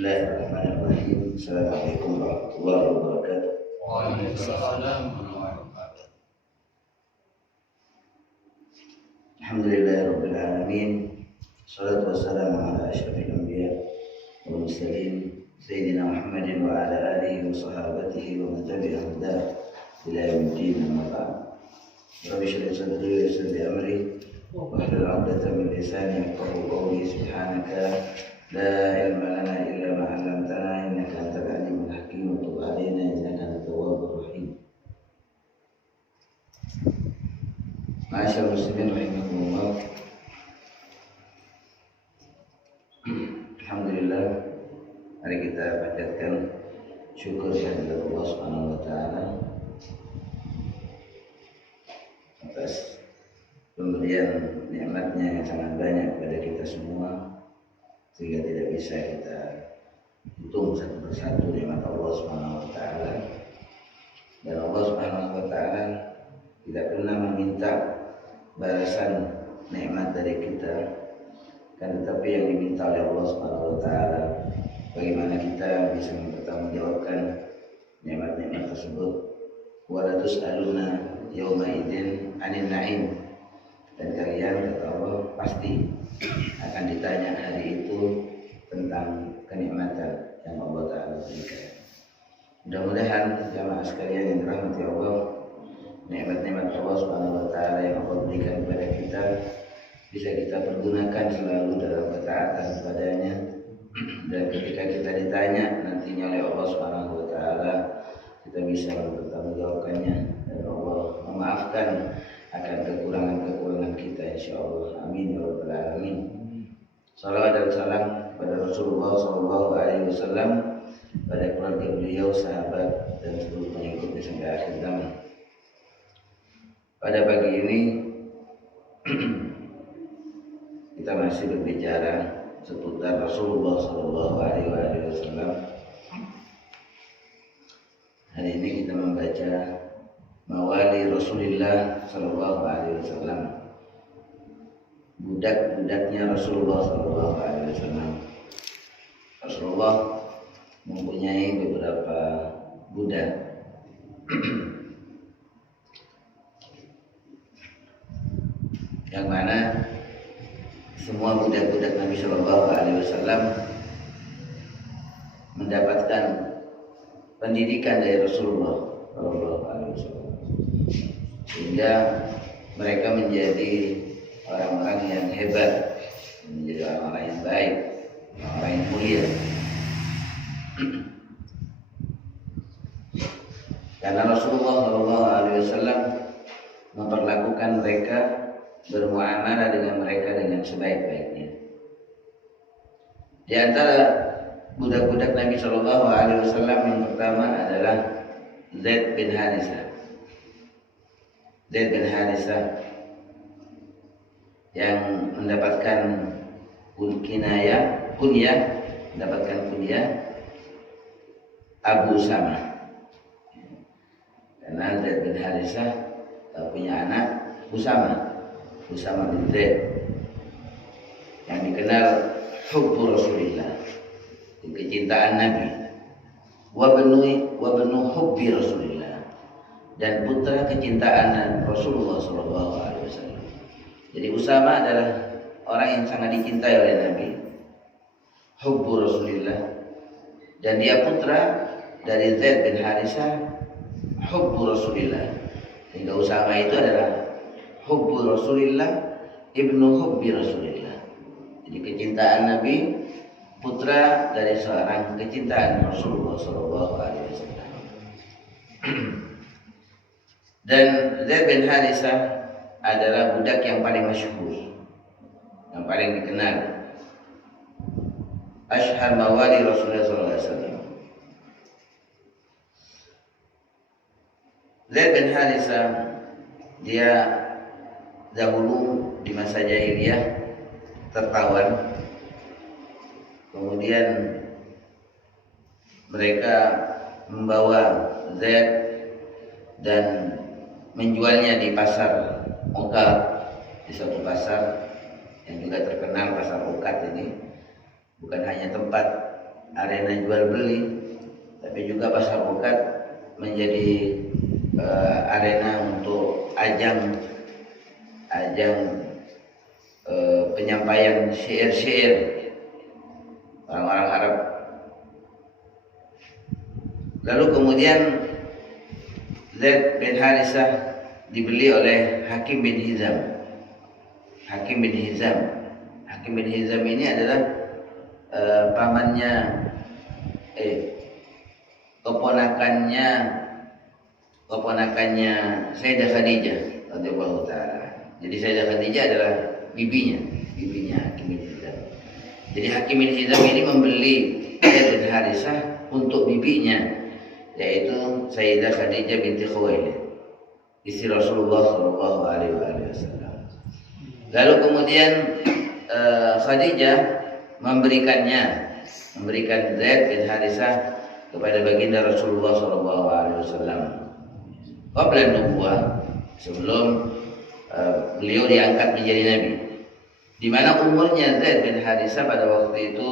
Bismillahirrahmanirrahim. Assalamualaikum warahmatullahi wabarakatuh. Waalaikumsalam warahmatullahi wabarakatuh. Alhamdulillahirabbil alamin. Shalatu wassalamu ala asyrafil anbiya wal mursalin sayyidina Muhammadin wa ala alihi wa sahabatihi wa man tabi'ahum ila yaumiddin, amma ba'd. Rabbi shrah li sadri wa yassir li amri wahlul 'uqdatam min lisani yafqahu qawli. Subhanaka la ilma lana illa ma 'allamtana innaka antal alimul hakim wa tub 'alaina innaka antat tawwabur rahim. Ma'asyiral muslimin rahimakumullah. Alhamdulillah, mari kita panjatkan syukur kehadirat Allah Subhanahu wa taala atas pemberian nikmatnya yang sangat banyak kepada kita semua, sehingga tidak bisa kita hitung satu persatu nikmat Allah Subhanahu wa taala. Dan Allah Subhanahu wa taala tidak pernah meminta balasan nikmat dari kita, kan tetapi yang diminta oleh Allah Subhanahu wa taala bagaimana kita bisa mempertanggungjawabkan nikmat-nikmat tersebut. Wa la tus'aluna yauma idzin 'anil na'im. Dan kalian, kata Allah, pasti akan ditanya hari itu tentang kenikmatan yang Allah Ta'ala berikan. Mudah-mudahan jamaah sekalian yang dirahmati Allah, nikmat-nikmat Allah Subhanahu wa taala yang Allah berikan kepada kita bisa kita pergunakan selalu dalam ketaatan kepadanya. Dan ketika kita ditanya nantinya oleh Allah Subhanahu wa taala, kita bisa mempertanggungjawabkannya dan Allah memaafkan akan kekurangan-kekurangan kita, insyaallah. Amin ya rabbal alamin. Salawat dan salam pada Rasulullah sallallahu alaihi wasallam, pada keluarga beliau, sahabat dan seluruh pengikutnya sampai akhir zaman. Pada pagi ini kita masih berbicara seputar Rasulullah sallallahu alaihi wasallam. Hari ini kita membaca Mawali Rasulullah sallallahu alaihi wasallam, budak-budaknya Rasulullah sallallahu alaihi wasallam. Rasulullah mempunyai beberapa budak. Yang mana semua budak-budak Nabi sallallahu alaihi wasallam mendapatkan pendidikan dari Rasulullah sallallahu alaihi wasallam, sehingga mereka menjadi orang-orang yang hebat, menjadi orang-orang yang baik, orang yang mulia. Karena Rasulullah sallallahu alaihi wasallam memperlakukan mereka, bermuamalah dengan mereka dengan sebaik-baiknya. Di antara budak-budak Nabi sallallahu alaihi wasallam yang pertama adalah Zaid bin Harisah. Zaid bin Harisah yang mendapatkan kunyah Abu Usama. Karena Zaid bin Harisah punya anak Usama bin Zaid yang dikenal hubbu Rasulillah, kecintaan Nabi, wa benu hubbi Rasulillah, dan putra kecintaan Rasulullah sallallahu alaihi wasallam. Jadi Usama adalah orang yang sangat dicintai oleh Nabi, hubbu Rasulillah, dan dia putra dari Zaid bin Harisah, hubbu Rasulillah. Sehingga Usama itu adalah hubbu Rasulillah ibnu hubbi Rasulillah. Jadi kecintaan Nabi, putra dari seorang kecintaan Rasulullah sallallahu alaihi wasallam. Dan Zaid bin Harisah adalah budak yang paling masyhur, yang paling dikenal. Ashhar mawali Rasulullah sallallahu alaihi wasallam. Zaid bin Harisah dia dahulu di masa jahiliyah tertawan. Kemudian mereka membawa Zaid dan menjualnya di pasar Uqad, di suatu pasar yang juga terkenal, pasar Uqad ini bukan hanya tempat arena jual beli, tapi juga pasar bukat menjadi arena untuk ajang penyampaian syair-syair orang-orang Arab. Lalu kemudian Zaid bin Harithah dibeli oleh Hakim bin Hizam. Hakim bin Hizam ini adalah keponakannya Sayyidah Khadijah radhiyallahu taala. Jadi Sayyidah Khadijah adalah bibinya Hakim bin Hizam. Jadi Hakim bin Hizam ini membeli Zaid bin Harithah untuk bibinya, yaitu Sayyidah Khadijah binti Khuwailid, istri Rasulullah Shallallahu Alaihi Wasallam. Lalu kemudian Khadijah memberikan Zaid bin Harithah kepada baginda Rasulullah Shallallahu Alaihi Wasallam. Qabla nubuwah, sebelum beliau diangkat menjadi nabi. Di mana umurnya Zaid bin Harithah pada waktu itu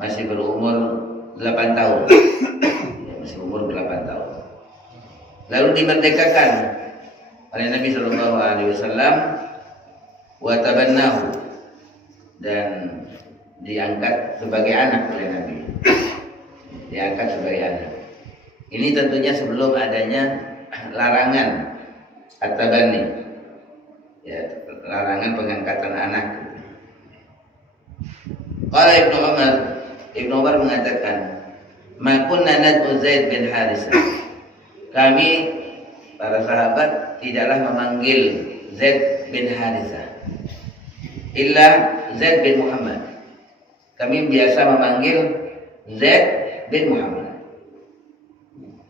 masih berumur 8 tahun. Masih umur 8 tahun. Lalu dimerdekakan oleh Nabi Shallallahu Alaihi Wasallam, wa tabannahu, dan diangkat sebagai anak oleh Nabi. Diangkat sebagai anak. Ini tentunya sebelum adanya larangan at-tabanni, ya, larangan pengangkatan anak. Qala Ibnu Umar mengatakan, "Ma kunna nad'u Zaid bin Harithah." Kami para sahabat tidaklah memanggil Zaid bin Harithah illa Zaid bin Muhammad. Kami biasa memanggil Zaid bin Muhammad.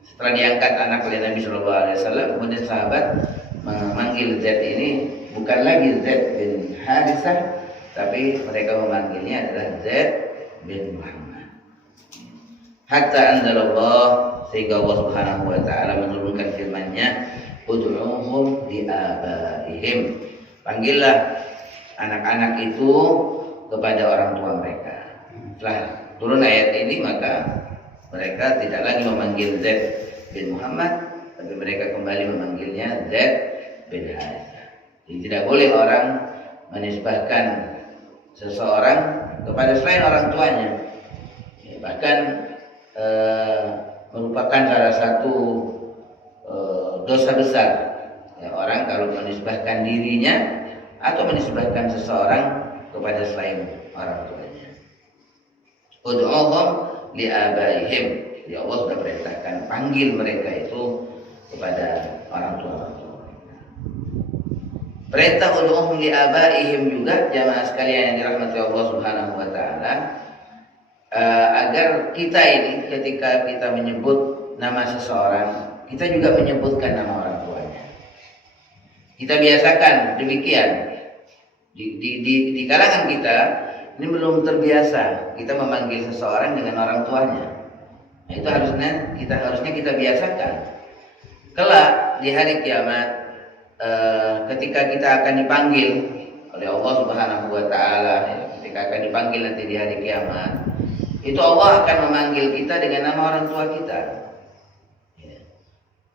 Setelah diangkat anak oleh Nabi Shallallahu Alaihi Wasallam, kemudian sahabat memanggil Zaid ini bukan lagi Zaid bin Harithah, tapi mereka memanggilnya adalah Zaid bin Muhammad. Hatta anzalallah, sehingga Allah Subhanahu wa taala menurunkan firman-Nya, ud'uhum li abaihim. Panggillah anak-anak itu kepada orang tua mereka. Setelah turun ayat ini, maka mereka tidak lagi memanggil Zaid bin Muhammad, tapi mereka kembali memanggilnya Zaid bin Harithah. Jadi tidak boleh orang menisbahkan seseorang kepada selain orang tuanya. Ya, bahkan merupakan salah satu dosa besar, ya, orang kalau menisbahkan dirinya atau menisbahkan seseorang kepada selain orang tuanya. Ud'uhum li abaihim. Ya, Allah sudah perintahkan panggil mereka itu kepada orang tua mereka. Perintah ud'uhum li abaihim juga, jamaah sekalian yang dirahmati Allah Subhanahu wa taala, agar kita ini ketika kita menyebut nama seseorang, kita juga menyebutkan nama orang tuanya. Kita biasakan demikian. Di kalangan kita ini belum terbiasa kita memanggil seseorang dengan orang tuanya. Nah, itu harusnya kita biasakan. Kelak di hari kiamat, ketika kita akan dipanggil oleh Allah Subhanahu wa taala, ya, ketika akan dipanggil nanti di hari kiamat, itu Allah akan memanggil kita dengan nama orang tua kita. Ya.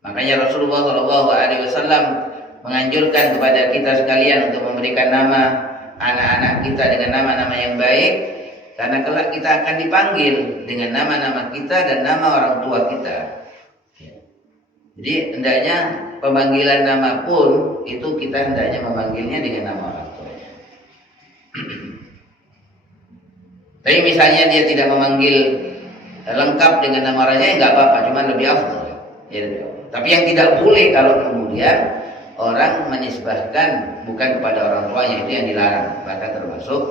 Makanya Rasulullah Shallallahu Alaihi Wasallam menganjurkan kepada kita sekalian untuk memberikan nama anak-anak kita dengan nama-nama yang baik, karena kelak kita akan dipanggil dengan nama-nama kita dan nama orang tua kita. Ya. Jadi hendaknya pemanggilan nama pun itu kita hendaknya memanggilnya dengan nama orang tuanya. Tapi misalnya dia tidak memanggil lengkap dengan nama orangnya, nggak apa-apa, cuma lebih afdal. Ya, tapi yang tidak boleh kalau kemudian orang menisbahkan bukan kepada orang tuanya, itu yang dilarang, bahkan termasuk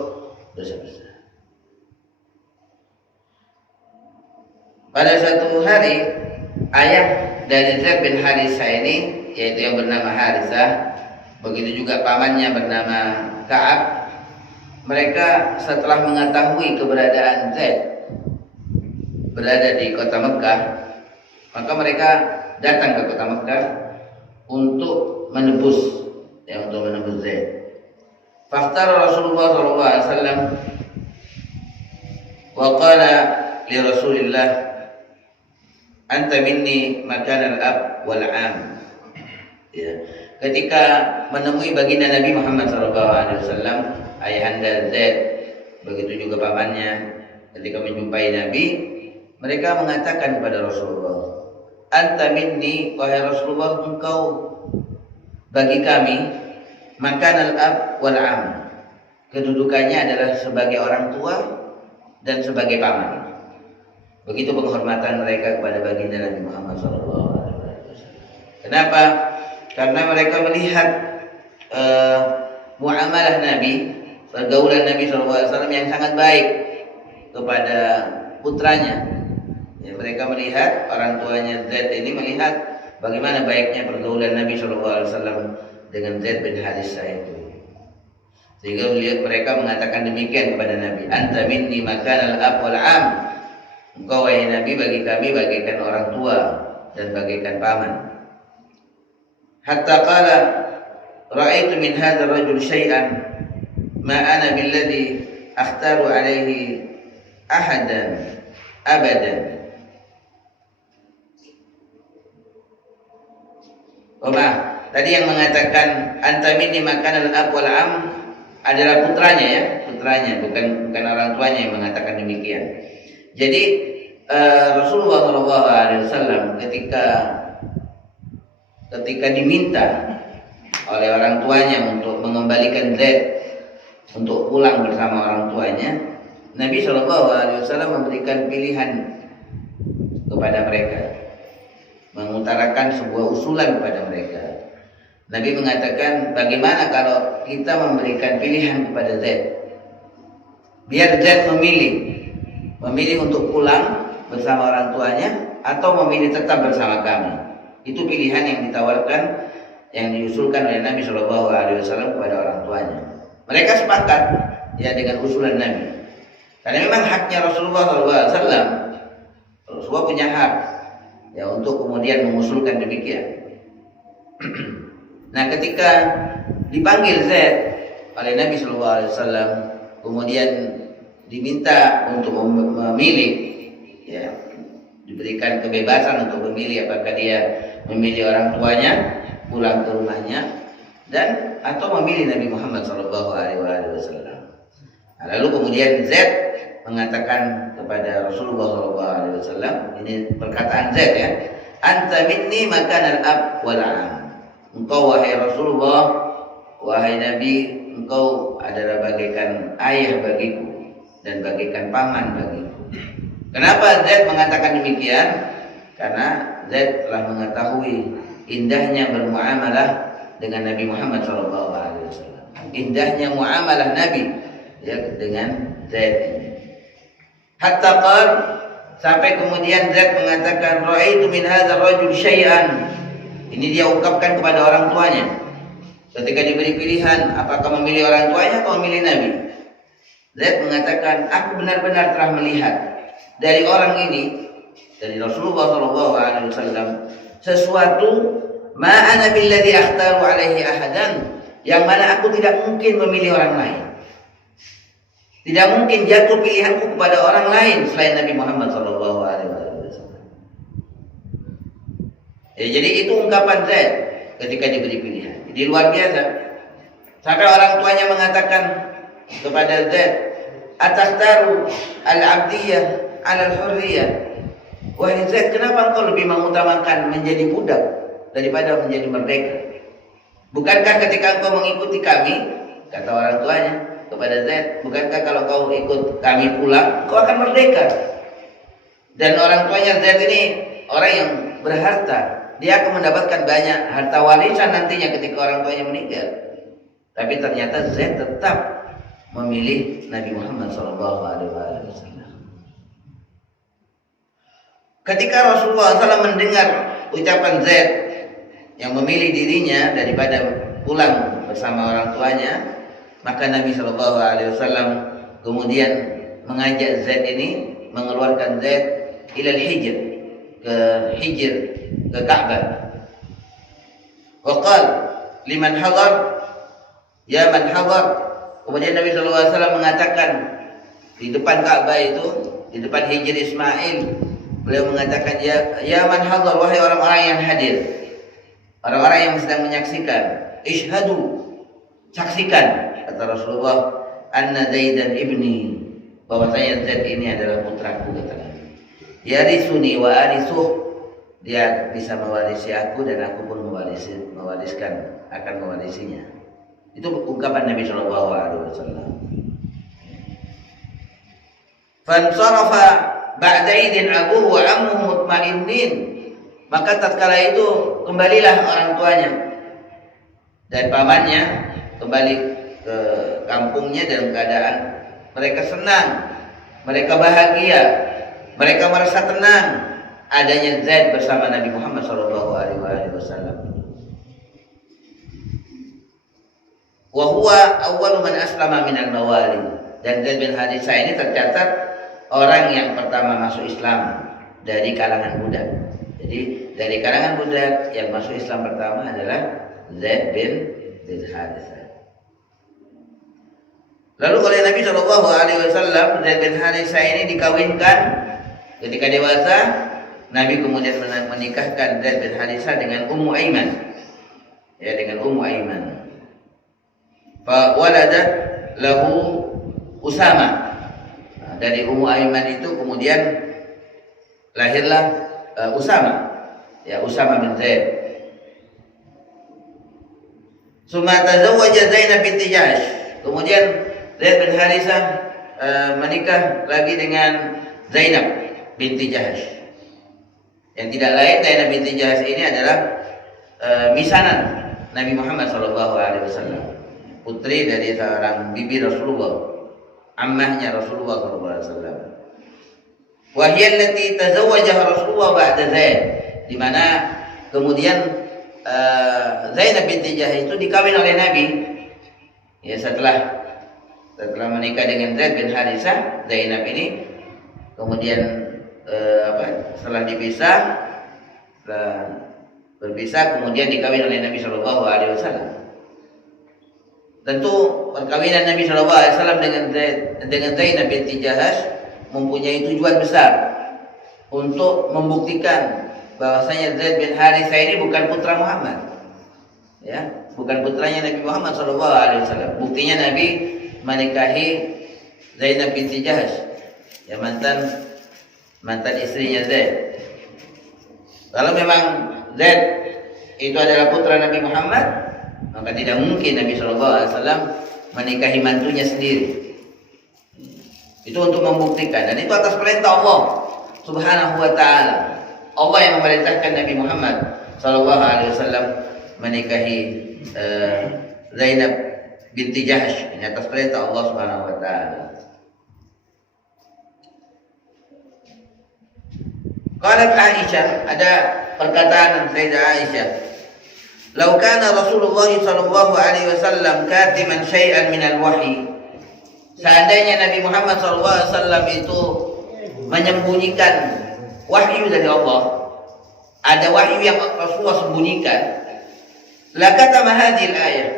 dosa besar. Pada suatu hari, ayah dari Zaid bin Harithah ini, yaitu yang bernama Harithah, begitu juga pamannya bernama Ka'ab, mereka setelah mengetahui keberadaan Zaid berada di kota Mekah, maka mereka datang ke kota Mekah untuk menebus Zaid. Fakhtar Rasulullah SAW wa qala li Rasulillah anta minni makan al-ab wal am. Ya. Ketika menemui baginda Nabi Muhammad SAW, ayahanda Zaid, begitu juga pamannya, ketika menjumpai Nabi, mereka mengatakan kepada Rasulullah, anta minni, wahai Rasulullah, engkau bagi kami makan al-ab wal am. Kedudukannya adalah sebagai orang tua dan sebagai paman. Begitu penghormatan mereka kepada baginda Nabi Muhammad SAW. Kenapa? Karena mereka melihat muamalah Nabi, pergaulan Nabi SAW yang sangat baik kepada putranya. Ya, mereka melihat, orang tuanya Zaid ini melihat bagaimana baiknya pergaulan Nabi SAW dengan Zaid bin Harithah itu. Sehingga mereka mengatakan demikian kepada Nabi, anta minni makan al-ab wal am. Engkau wahai Nabi bagi kami bagaikan orang tua dan bagaikan paman. Hatta qala ra'aitu min hadha ar-rajul syai'an ma ana billadhi akhtaru alaihi ahadan abadan. Oh maaf, tadi yang mengatakan anta minni makan al-ab wal am adalah putranya ya, putranya, bukan orang tuanya yang mengatakan demikian. Jadi Rasulullah SAW ketika diminta oleh orang tuanya untuk mengembalikan Zaid untuk pulang bersama orang tuanya, Nabi SAW memberikan pilihan kepada mereka, mengutarakan sebuah usulan kepada mereka. Nabi mengatakan, bagaimana kalau kita memberikan pilihan kepada Zaid, biar Zaid memilih untuk pulang bersama orang tuanya atau memilih tetap bersama kami. Itu pilihan yang ditawarkan, yang diusulkan oleh Nabi SAW kepada orang tuanya. Mereka sepakat ya dengan usulan Nabi, karena memang haknya Rasulullah SAW. Rasulullah punya hak ya untuk kemudian mengusulkan demikian. Nah, ketika dipanggil Zaid oleh Nabi SAW, kemudian diminta untuk memilih, ya, diberikan kebebasan untuk memilih apakah dia memilih orang tuanya pulang ke rumahnya dan atau memilih Nabi Muhammad SAW. Lalu kemudian Zaid mengatakan kepada Rasulullah SAW, ini perkataan Zaid ya, anta minni makan al-ab wal am. Engkau wahai Rasulullah, wahai Nabi, engkau adalah bagaikan ayah bagiku dan bagaikan paman bagiku. Kenapa Zaid mengatakan demikian? Karena Zaid telah mengetahui indahnya bermuamalah dengan Nabi Muhammad SAW. Indahnya muamalah Nabi ya dengan Zaid ini. Hatta qal, sampai kemudian Zaid mengatakan, ra'aitu min hadzal rajul syai'an. Ini dia ungkapkan kepada orang tuanya. Ketika diberi pilihan apakah memilih orang tuanya atau memilih Nabi, Zaid mengatakan, aku benar-benar telah melihat dari orang ini, dari Rasulullah SAW, sesuatu ma ana billadhi akhtaru alaihi ahadan, yang mana aku tidak mungkin memilih orang lain. Tidak mungkin jatuh pilihanku kepada orang lain selain Nabi Muhammad SAW. Ya, jadi itu ungkapan Zaid ketika diberi pilihan. Jadi luar biasa. Sampai orang tuanya mengatakan kepada Zaid, atakhtaru al-abdiyah al-hurriyah. Wahai Zaid, kenapa engkau lebih mengutamakan menjadi budak daripada menjadi merdeka? Bukankah ketika engkau mengikuti kami, kata orang tuanya kepada Zaid, bukankah kalau kau ikut kami pulang, kau akan merdeka? Dan orang tuanya Zaid ini orang yang berharta. Dia akan mendapatkan banyak harta warisan nantinya ketika orang tuanya meninggal. Tapi ternyata Zaid tetap memilih Nabi Muhammad SAW. Ketika Rasulullah SAW mendengar ucapan Zaid yang memilih dirinya daripada pulang bersama orang tuanya, maka Nabi SAW kemudian mengajak Zaid ini, mengeluarkan Zaid ilal hijr, ke Ka'bah. Waqal liman hadar, ya man hadar. Kemudian Nabi SAW mengatakan di depan Ka'bah itu, di depan Hijr Ismail, beliau mengatakan, ya man hadar, wahai orang-orang yang hadir, orang-orang yang sedang menyaksikan, ishhadu, saksikan, kata Rasulullah, anna Zaidan ibni, bahwasanya Zaid ini adalah putraku, kata Nabi. Yarisuni wa arisuh, dia bisa mewarisi aku dan aku pun akan mewarisinya. Itu ungkapan Nabi Shallallahu Alaihi Wasallam. Fansarafa ba'da idin abuhu wa ammuhu mutmainnin, maka tatkala itu kembalilah orang tuanya dan pamannya kembali ke kampungnya dalam keadaan mereka senang, mereka bahagia, mereka merasa tenang adanya Zaid bersama Nabi Muhammad Shallallahu Alaihi Wasallam. Wa huwa awwalu man aslama minal mawali, dan Zaid bin Haritsah ini tercatat orang yang pertama masuk Islam dari kalangan budak. Jadi dari kalangan budak yang masuk Islam pertama adalah Zaid bin Haritsah. Lalu oleh Nabi Shallallahu Alaihi Wasallam, Zaid bin Haritsah ini dikawinkan ketika dewasa. Nabi kemudian menikahkan Zaid bin Haritsah dengan Ummu Aiman, ya, dengan Ummu Aiman. Fa waladat lahu Usama. Nah, dari Ummu Aiman itu kemudian lahirlah Usama, ya, Usama bin Zaid. Summa tazawwaja Zainab binti Jahsh. Kemudian Zaid bin Haritsah menikah lagi dengan Zainab binti Jahsh. Yang tidak lain, Zainab binti Jahsh ini adalah misanan Nabi Muhammad SAW, putri dari seorang bibi Rasulullah, ammahnya Rasulullah SAW. Wahiyya allati tazawwajaha Rasulullah ba'da Zaid, di mana kemudian Zainab binti Jahsh itu dikawin oleh Nabi, ya, setelah menikah dengan Zaid bin Haritsah. Zainab ini kemudian setelah berpisah kemudian dikawin oleh Nabi Shallallahu Alaihi Wasallam. Tentu perkawinan Nabi Shallallahu Alaihi Wasallam dengan Zainab binti Jahsh mempunyai tujuan besar untuk membuktikan bahwasanya Zaid bin Haritsah ini bukan putra Muhammad, ya, bukan putranya Nabi Muhammad Shallallahu Alaihi Wasallam. Buktinya Nabi menikahi Zainab binti Jahsh, ya, mantan istrinya Zaid. Kalau memang Zaid itu adalah putra Nabi Muhammad, maka tidak mungkin Nabi SAW menikahi mantunya sendiri. Itu untuk membuktikan, dan itu atas perintah Allah Subhanahu wa Ta'ala. Allah yang memerintahkan Nabi Muhammad SAW menikahi Zainab binti Jahsh, ini atas perintah Allah Subhanahu wa Ta'ala. Qalat Aisyah, ada perkataan Sayyidah Aisyah, "Lau kana Rasulullah sallallahu alaihi wasallam katiman syai'an min al-wahyi." Seandainya Nabi Muhammad sallallahu alaihi wasallam itu menyembunyikan wahyu dari Allah, ada wahyu yang Rasulullah sembunyikan, la katama hadhil ayat.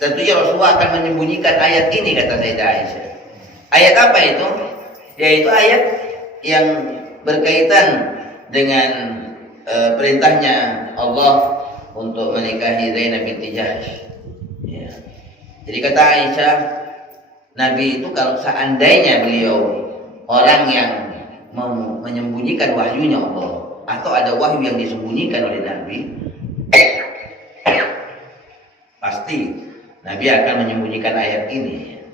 Tentunya Rasulullah akan menyembunyikan ayat ini, kata Sayyidah Aisyah. Ayat apa itu? Yaitu ayat yang berkaitan dengan perintahnya Allah untuk menikahi Zainab binti Jahsh. Ya. Jadi kata Aisyah, Nabi itu kalau seandainya beliau orang yang menyembunyikan wahyunya Allah, atau ada wahyu yang disembunyikan oleh Nabi, pasti Nabi akan menyembunyikan ayat ini.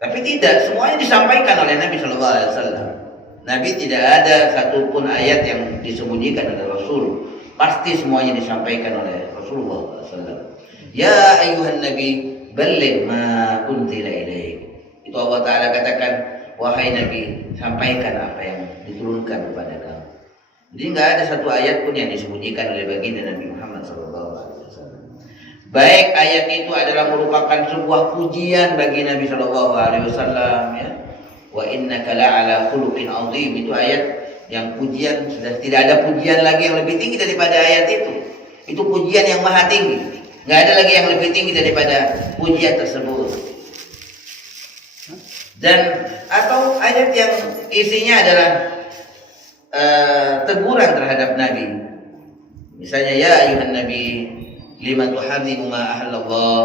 Tapi tidak, semuanya disampaikan oleh Nabi SAW. Nabi tidak ada satupun ayat yang disembunyikan oleh Rasul. Pasti semuanya disampaikan oleh Rasulullah SAW. Ya ayuhan Nabi, balligh ma unzila ilaik. Itu Allah Ta'ala katakan, wahai Nabi, sampaikan apa yang diturunkan kepada kamu. Jadi nggak ada satu ayat pun yang disembunyikan oleh baginda Nabi Muhammad SAW. Baik ayat itu adalah merupakan sebuah pujian bagi Nabi SAW, ya. Wa innaka la'ala khuluqin 'azim, itu ayat yang pujian, sudah tidak ada pujian lagi yang lebih tinggi daripada ayat itu. Itu pujian yang maha tinggi. Enggak ada lagi yang lebih tinggi daripada pujian tersebut. Dan atau ayat yang isinya adalah teguran terhadap Nabi. Misalnya, ya ayuhan Nabi lima tuharrimu ma ahallallah,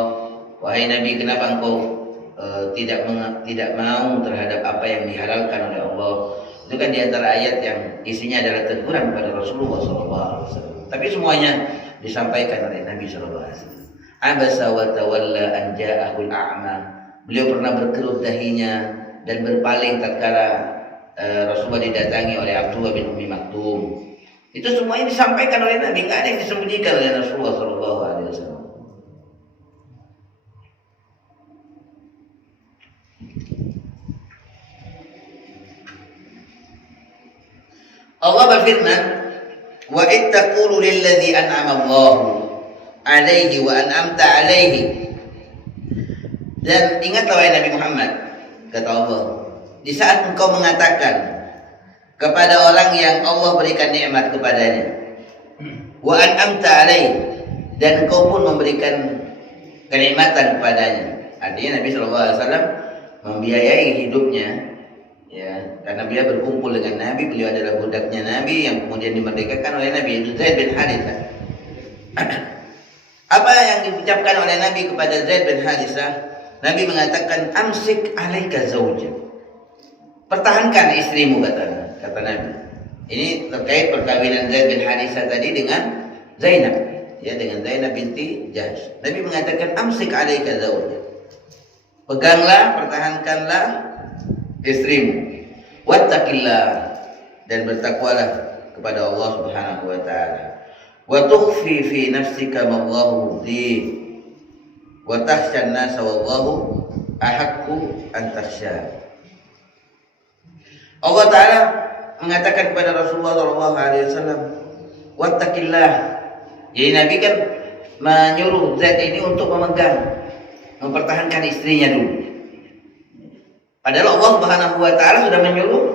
wahai Nabi, kenapa engkau tidak mau terhadap apa yang dihalalkan oleh Allah. Itu kan diantara ayat yang isinya adalah teguran kepada Rasulullah SAW. Tapi semuanya disampaikan oleh Nabi SAW. Abasa wa tawalla an ja'ahul a'ma. Beliau pernah berkerut dahinya dan berpaling tatkala Rasulullah didatangi oleh Abdullah bin Ummi Maktum. Itu semuanya disampaikan oleh Nabi, nggak ada yang disembunyikan oleh Rasulullah SAW. Allah berfirman, wa ittaqulu lilladzi an'ama Allahu alaihi wa an'amta alaihi. Dan ingatlah wahai Nabi Muhammad, kata Allah, di saat engkau mengatakan kepada orang yang Allah berikan nikmat kepadanya, wa an'amta alaihi, dan engkau pun memberikan kenikmatan kepadanya. Artinya Nabi SAW membiayai hidupnya, ya, karena beliau berkumpul dengan Nabi. Beliau adalah budaknya Nabi yang kemudian dimerdekakan oleh Nabi, itu Zaid bin Harithah. Apa yang diucapkan oleh Nabi kepada Zaid bin Harithah? Nabi mengatakan, amsik alaika zaujak, pertahankan istrimu, kata Nabi. Ini terkait perkawinan Zaid bin Harithah tadi dengan Zainab, ya, dengan Zainab binti Jahsh. Nabi mengatakan, amsik alaika zaujak, peganglah, pertahankanlah istrimu. Wattaqillah, dan bertakwalah kepada Allah Subhanahu wa taala. Wa tukhfi fi nafsika ma Allahu mubdi wa takhshan nasa wallahu ahaqqu an takhsha. Allah taala mengatakan kepada Rasulullah SAW, wattaqillah. Jadi Nabi kan menyuruh Zaid ini untuk mempertahankan istrinya dulu. Padahal Allah Subhanahu wa taala sudah menyuruh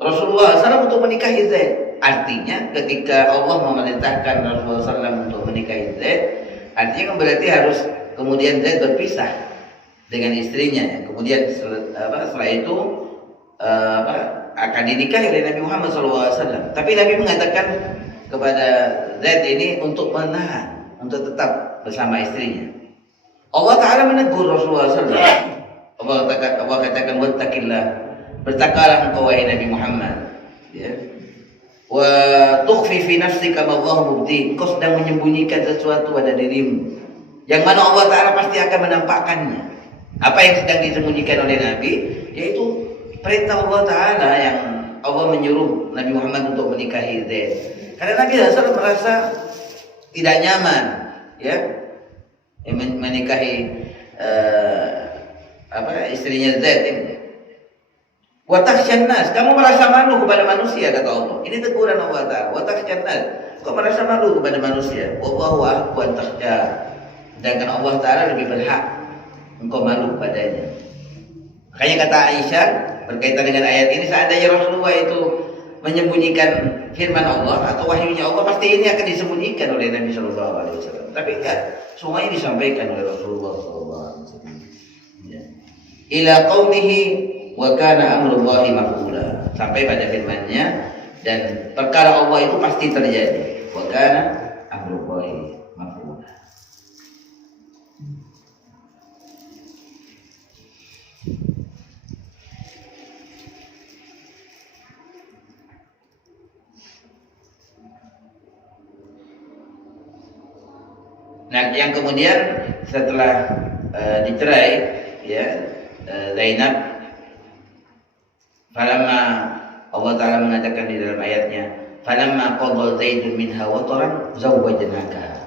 Rasulullah SAW untuk menikahi Zaid. Artinya ketika Allah memerintahkan Rasulullah SAW untuk menikahi Zaid, artinya berarti harus kemudian Zaid berpisah dengan istrinya. Kemudian setelah itu akan dinikahi oleh Nabi Muhammad SAW. Tapi Nabi mengatakan kepada Zaid ini untuk menahan, untuk tetap bersama istrinya. Allah Ta'ala menegur Rasulullah SAW. Allah katakan, wattaqillah, bertakwalah engkau wahai Nabi Muhammad, ya. Wa tukhfi fi nafsika ma Allahu mubdi, engkau sedang menyembunyikan sesuatu pada dirimu yang mana Allah Ta'ala pasti akan menampakkannya. Apa yang sedang disembunyikan oleh Nabi, yaitu perintah Allah Ta'ala yang Allah menyuruh Nabi Muhammad untuk menikahi Zaid. Karena Nabi SAW merasa tidak nyaman, ya, menikahi istrinya Zaid ini. Wa takhshan nas, kamu merasa malu kepada manusia, kata Allah. Ini teguran Allah Ta'ala. Wa takhshan nas, kau merasa malu kepada manusia. Wallahu ahaqqu an takhsha, sedangkan Allah Ta'ala lebih berhak engkau malu kepadanya. Makanya kata Aisyah berkaitan dengan ayat ini, seandainya Rasulullah itu menyembunyikan firman Allah atau wahyunya Allah, pasti ini akan disembunyikan oleh Nabi SAW. Tapi enggak, semuanya disampaikan oleh Rasulullah SAW. Ya. Ila qaumihi wa kana amrullahi maf'ula, sampai pada firman-Nya, dan perkara Allah itu pasti terjadi. Wa kana amrullahi maf'ula. Nah, yang kemudian setelah dicerai, ya, Zainab, falamma, Allah Ta'ala mengatakan di dalam ayatnya, falamma qadha Zaidun minha wataran zawwajnaka.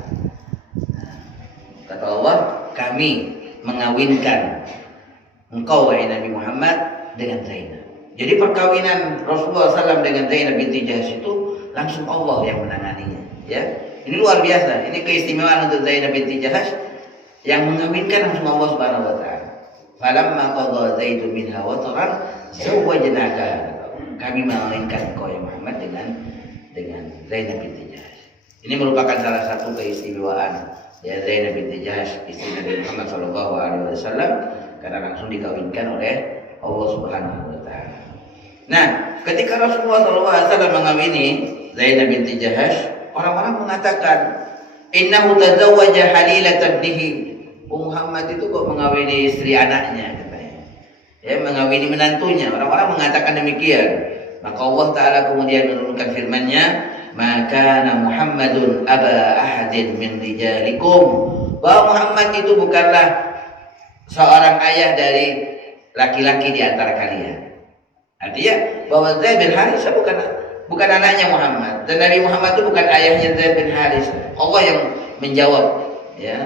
Kata Allah, kami mengawinkan engkau wahai Nabi Muhammad dengan Zainab. Jadi perkawinan Rasulullah SAW dengan Zainab binti Jahsh itu langsung Allah yang menanganinya, ya. Ini luar biasa. Ini keistimewaan untuk Zainab binti Jahsh, yang mengawinkan langsung Allah Subhanahu wa taala. Falamma qadha Zaidun minha wataran zawwajnaka. Kami mengawinkan engkau ya Muhammad dengan Zainab binti Jahsh. Ini merupakan salah satu keistimewaan, ya, Zainab binti Jahsh, istri Nabi Muhammad SAW, karena langsung dikawinkan oleh Allah Subhanahu wa taala. Nah, ketika Rasulullah SAW mengawini Zainab binti Jahash, orang-orang mengatakan innahu tazawwaja halilata ibnihi. Muhammad itu kok mengawini istri anaknya katanya. Ya, mengawini menantunya. Orang-orang mengatakan demikian. Maka Allah Ta'ala kemudian menurunkan firman-Nya, "Maka Muhammadun aba ahadin min rijalikum." Bahwa Muhammad itu bukanlah seorang ayah dari laki-laki di antara kalian. Artinya bahwa Zaid bin Harithah bukan anaknya Muhammad, dan Nabi Muhammad itu bukan ayahnya Zaid bin Harithah. Allah yang menjawab ya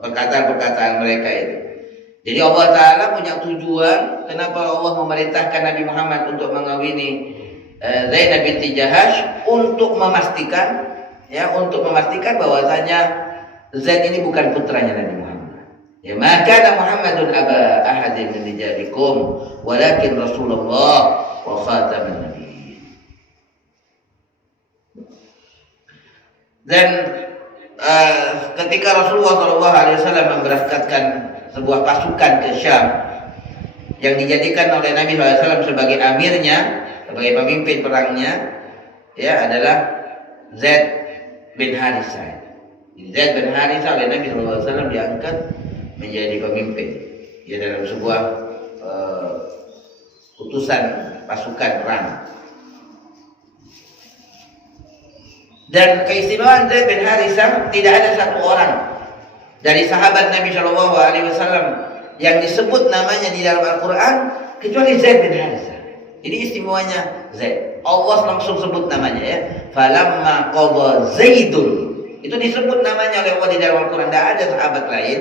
perkataan-perkataan mereka itu. Jadi Allah Ta'ala punya tujuan kenapa Allah memerintahkan Nabi Muhammad untuk mengawini Zainab binti Jahash, untuk memastikan bahwasanya Zaid ini bukan putranya Nabi Muhammad. Ya, maka Muhammadun aba ahadin min rijalikum walakin Rasulullah wa khataman nabiyyin. Dan ketika Rasulullah SAW memberangkatkan sebuah pasukan ke Syam yang dijadikan oleh Nabi SAW sebagai amirnya, sebagai pemimpin perangnya, ya adalah Zaid bin Harithah. Zaid bin Harithah oleh Nabi SAW diangkat menjadi pemimpin ya dalam sebuah utusan pasukan perang. Dan keistimewaan Zaid bin Harithah, tidak ada satu orang dari sahabat Nabi Shallallahu Alaihi Wasallam yang disebut namanya di dalam Al-Quran kecuali Zaid bin Harithah. Jadi istimewanya Zaid, Allah langsung sebut namanya ya. Falamma qadha Zaidun, itu disebut namanya oleh Allah di dalam Al-Quran. Tidak ada sahabat lain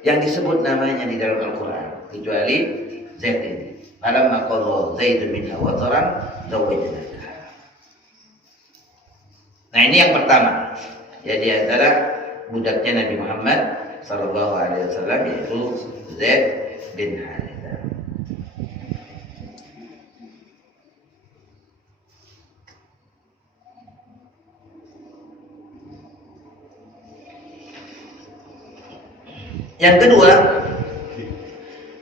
yang disebut namanya di dalam Al-Quran kecuali Zaid ini. Falamma qadha Zaidun minha wataran zawwajnakaha. Nah, ini yang pertama ya, di antara budaknya Nabi Muhammad Sallallahu Alaihi Wasallam, yaitu Zaid bin Harithah. Yang kedua,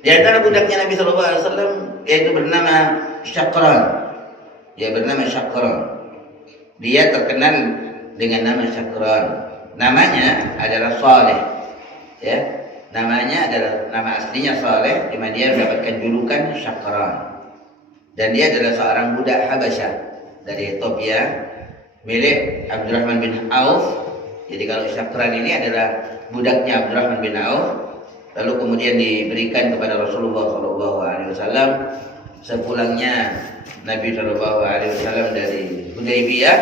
di antara budaknya Nabi Sallallahu Alaihi Wasallam yaitu bernama Syakran. Dia bernama Syakran. Dia terkenal dengan nama Syakran. Namanya adalah Saleh. Ya, namanya adalah nama aslinya Saleh, di mana dia mendapatkan julukan Syakran. Dan dia adalah seorang budak Habasyah dari Ethiopia, milik Abdurrahman bin Auf. Jadi kalau Syakran ini adalah budaknya Abdurrahman bin Auf, lalu kemudian diberikan kepada Rasulullah SAW sepulangnya Nabi SAW dari Hudaybiyah,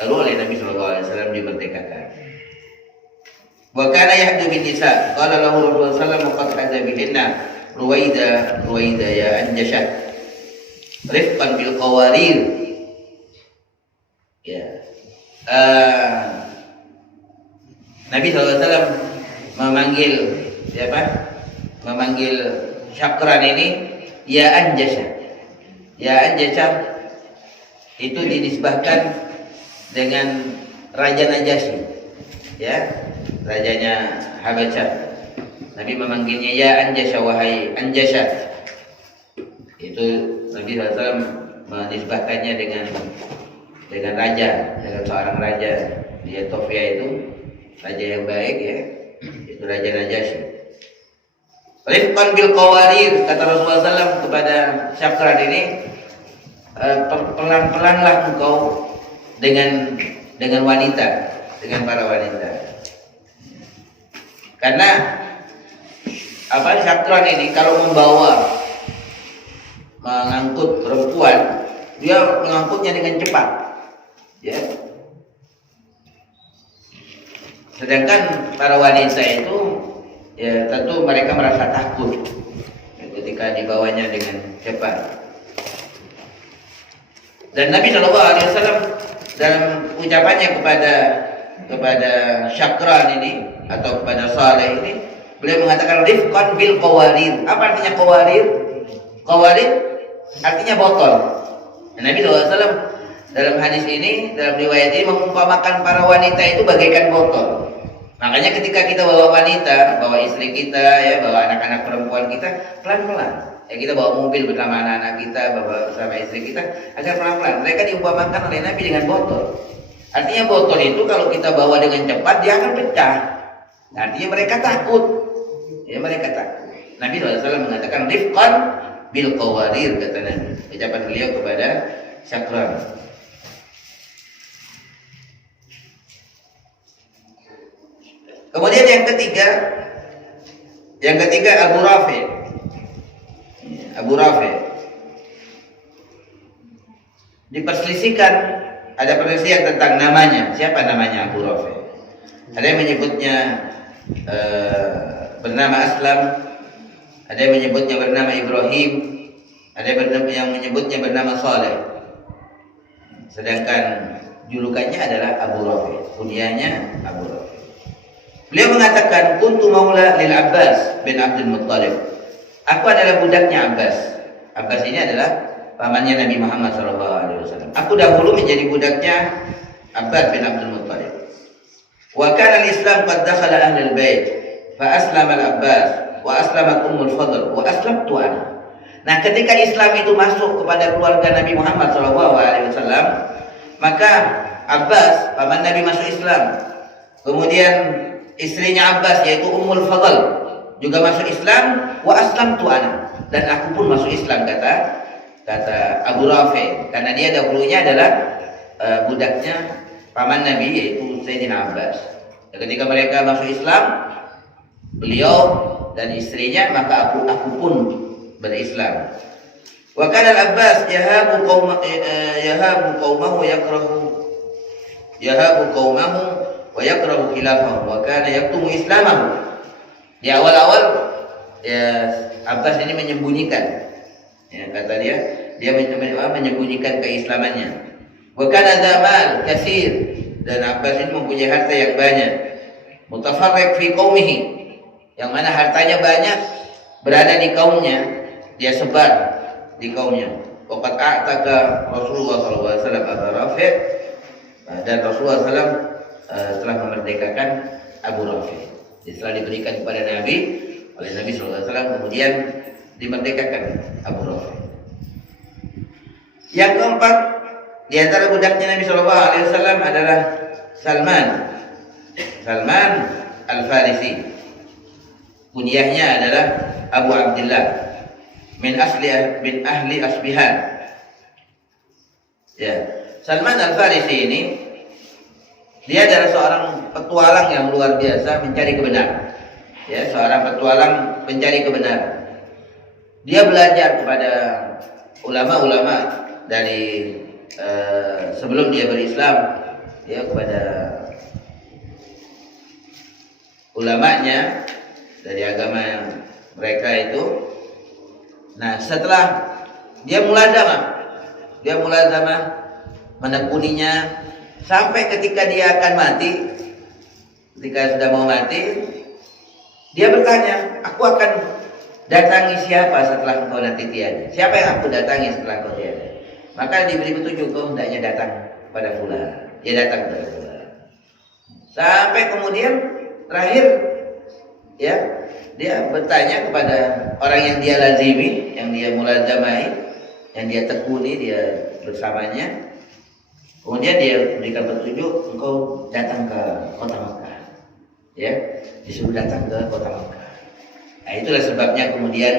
lalu oleh Nabi SAW dimerdekakan. Wa kana yahdu bin nisa, qala lahu Rasulullah SAW qad hadza bihinna ruwaida ya anjashah rifqan bil qawarir. Ya. Nabi SAW memanggil siapa? Memanggil Syakran ini ya anjashah. Ya anjashah itu dinisbahkan dengan Raja Najasyi, ya, rajanya Habasyah. Nabi memanggilnya ya anjashah, wahai anjashah. Itu Nabi SAW menisbahkannya dengan raja, dengan seorang raja di Ethiopia itu, raja yang baik ya, itu Raja Najasyi. Rifqan bil qawarir, kata Rasulullah SAW kepada Syakran ini, pelan-pelanlah engkau dengan wanita, dengan para wanita. Karena Syakran ini kalau mengangkut perempuan, dia mengangkutnya dengan cepat, ya. Sedangkan para wanita itu ya tentu mereka merasa takut ketika dibawanya dengan cepat. Dan Nabi SAW dalam ucapannya kepada Syakran ini atau kepada Saleh ini, beliau mengatakan rifqan bil qawarir. Apa artinya qawarir? Qawarir artinya botol. Dan Nabi SAW dalam hadis ini, dalam riwayat ini mengumpamakan para wanita itu bagaikan botol. Makanya ketika kita bawa wanita, bawa istri kita, ya, bawa anak-anak perempuan kita, pelan-pelan. Ya kita bawa mobil bersama anak-anak kita, bawa bersama istri kita agar pelan-pelan. Mereka diumpamakan oleh Nabi dengan botol. Artinya botol itu kalau kita bawa dengan cepat dia akan pecah. Artinya mereka takut. Ya mereka takut. Nabi SAW mengatakan rifqan bil qawarir, kata Nabi. Ucapan beliau kepada Syakran. Kemudian yang ketiga Abu Rafi. Abu Rafi diperselisihkan, ada perselisihan tentang namanya. Siapa namanya Abu Rafi? Ada yang menyebutnya bernama Aslam, ada yang menyebutnya bernama Ibrahim, ada yang menyebutnya bernama Saleh. Sedangkan julukannya adalah Abu Rafi, kunyahnya Abu Rafi. Beliau mengatakan, kuntu maula lil Abbas bin Abdul Muttalib. Aku adalah budaknya Abbas. Abbas ini adalah pamannya Nabi Muhammad SAW. Aku dahulu menjadi budaknya Abbas bin Abdul Muttalib. Wa kana al-Islam qad dakhala ahlul bait, fa aslama al-Abbas wa aslamat Ummul Fadl wa aslamtu ana. Nah, ketika Islam itu masuk kepada keluarga Nabi Muhammad SAW, maka Abbas, paman Nabi, masuk Islam. Kemudian istrinya Abbas yaitu Ummul Fadl juga masuk Islam, wa aslamtu ana, dan aku pun masuk Islam, kata Abu Rafi, karena dia dahulunya adalah budaknya paman Nabi yaitu Sayyidina Abbas. Dan ketika mereka masuk Islam, beliau dan istrinya, maka aku pun berislam. Wa kana al-Abbas yahabu qaumahu wa yakrahu khilafahu wa kana yaktumu islamahu. Di awal-awal ya Abbas ini menyembunyikan, ya, kata dia menyembunyikan keislamannya. Wa kana dzamal katsir, dan Abbas ini mempunyai harta yang banyak. Mutafarriq fi qaumihi, yang mana hartanya banyak, berada di kaumnya, dia sebar di kaumnya. Waqad a'taqa Rasulullah sallallahu alaihi wasallam Abu Rafi, dan Rasulullah SAW telah memerdekakan Abu Rafi. Setelah diberikan kepada Nabi oleh Nabi SAW, kemudian dimerdekakan Abu Rafi. Yang keempat di antara budaknya Nabi SAW adalah Salman Al-Farisi. Kunyahnya adalah Abu Abdullah min ahli Asbihan. Ya, Salman Al-Farisi ini dia adalah seorang petualang yang luar biasa mencari kebenaran. Ya, seorang petualang pencari kebenaran. Dia belajar kepada ulama-ulama dari sebelum dia berislam, ya, kepada ulamanya dari agama mereka itu. Nah, setelah dia mulazamah menekuninya sampai ketika dia akan mati, ketika sudah mau mati, dia bertanya, aku akan datangi siapa setelah engkau nanti tiada? Siapa yang aku datangi setelah engkau tiada? Maka diberi petunjuk, kau hendaknya datang pada fulan. Dia datang kepada fulan. Sampai kemudian terakhir, ya, dia bertanya kepada orang yang dia lazimi, yang dia mulazamai, yang dia tekuni, dia bersamanya. Kemudian dia berikan petunjuk, engkau datang ke kota Mekah, ya, disuruh datang ke kota Mekah. Nah, itulah sebabnya kemudian